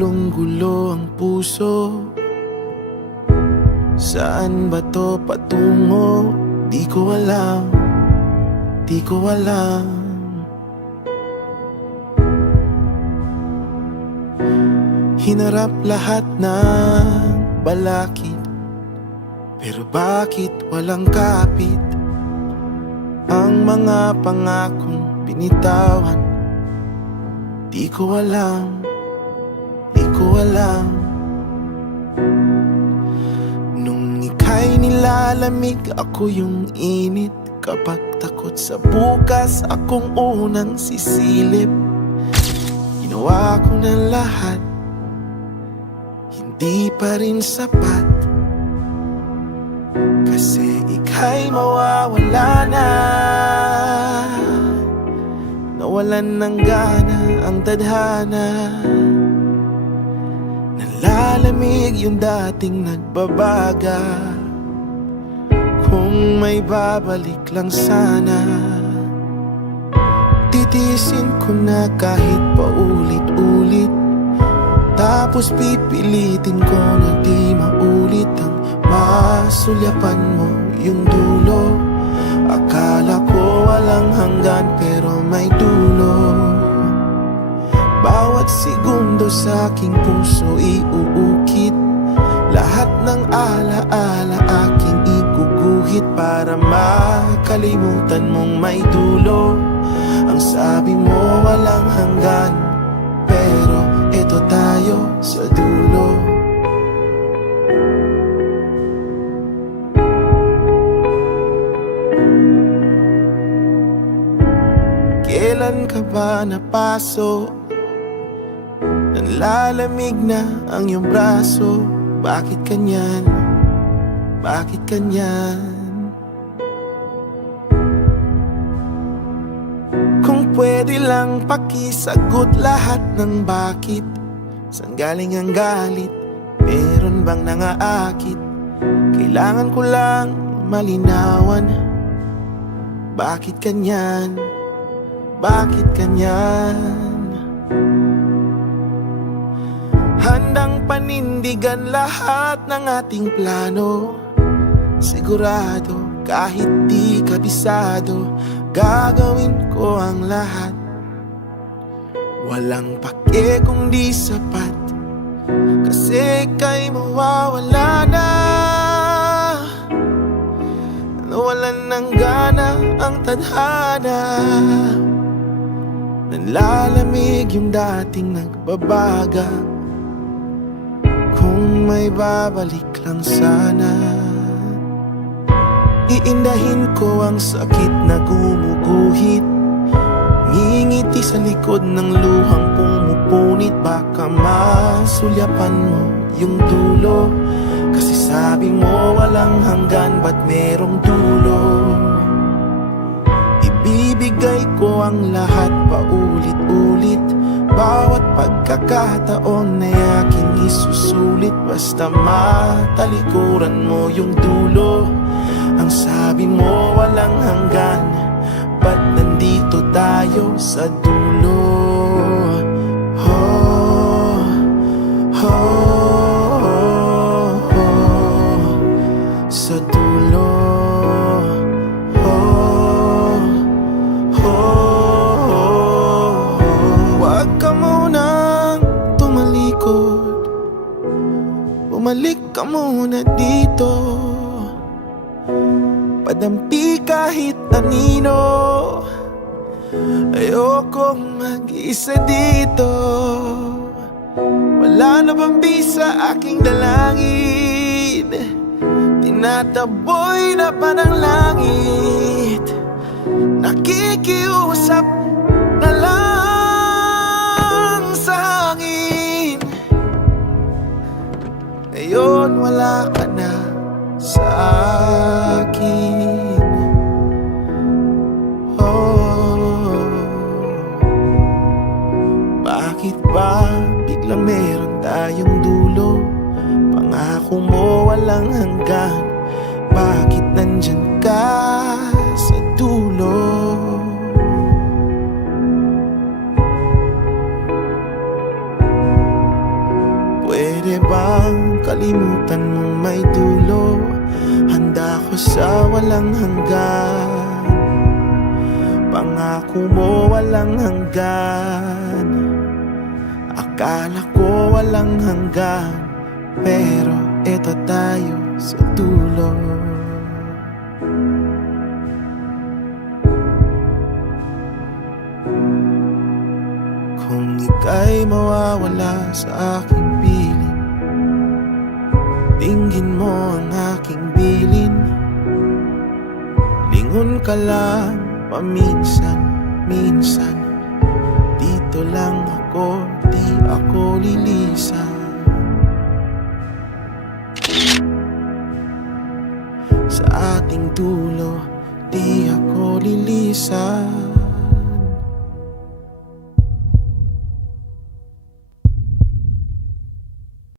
Gulong-gulo ang puso. Saan ba to patungo? Di ko alam, di ko alam. Hinarap lahat ng balakid, pero bakit walang kapit? Ang mga pangakong binitawan, di ko alam, di ko alam. Nung ika'y nilalamig, ako yung init. Kapag takot sa bukas, akong unang sisilip. Ginawa ko na lahat, hindi pa rin sapat. Kasi ika'y mawawala na. Nawalan ng gana ang tadhana. Nalalamig yung dating nagbabaga. Kung may babalik lang sana, titiisin ko na kahit paulit-ulit. Tapos pipilitin ko na di maulit ang masulyapan mo yung dulo. Akala ko walang hanggan pero may dulo. Bawat segundo sa aking puso iuukit. Lahat ng alaala aking iguguhit para makalimutan mong may dulo. Ang sabi mo walang hanggan, pero eto tayo sa dulo. Kailan ka ba napasok? Nanlalamig na ang iyong braso. Bakit kanyan? Bakit kanyan? Kung pwede lang pakisagot lahat ng bakit. Saan galing ang galit? Meron bang nangaakit? Kailangan ko lang malinawan. Bakit kanyan? Bakit kanyan? Handang panindigan lahat ng ating plano. Sigurado kahit di kabisado, gagawin ko ang lahat. Walang pake kung di sapat, kasi ika'y mawawala na. Nawalan ng gana ang tadhana. Nanlalamig yung dating nagbabaga. Kung may babalik lang sana, iindahin ko ang sakit na gumuguhit. Ngingiti sa likod ng luhang pumupunit. Baka masulyapan mo yung dulo. Kasi sabi mo walang hanggan, ba't merong dulo? Ibibigay ko ang lahat paulit-ulit. Bawat pagkakataon na aking isusulit. Basta matalikuran mo yung dulo. Ang sabi mo walang hanggan, ba't nandito tayo sa dulo? Oh, oh, oh, oh, sa dulo. Oh, oh, oh. Huwag ka munang tumalikod, bumalik ka muna dito. Padampi kahit anino. Ayokong mag-isa dito. Wala na bang bisa aking dalangin? Tinataboy na pa ng langit. Nakikiusap na lang sa hangin. Ngayon wala ka na sa akin. Oh, bakit ba biglang meron tayong dulo? Pangako mo walang hanggan, bakit nandyan ka sa dulo? kalimutan mong may dulo. Handa ko sa walang hanggan, pangako mo walang hanggan. Akala ko walang hanggan, pero eto tayo sa dulo. Kung ika'y mawawala sa aking piling, dinggin mo ang aking bilin. Lingon ka lang paminsan-minsan, dito lang ako, di ako lilisan. Sa ating dulo, di ako lilisan.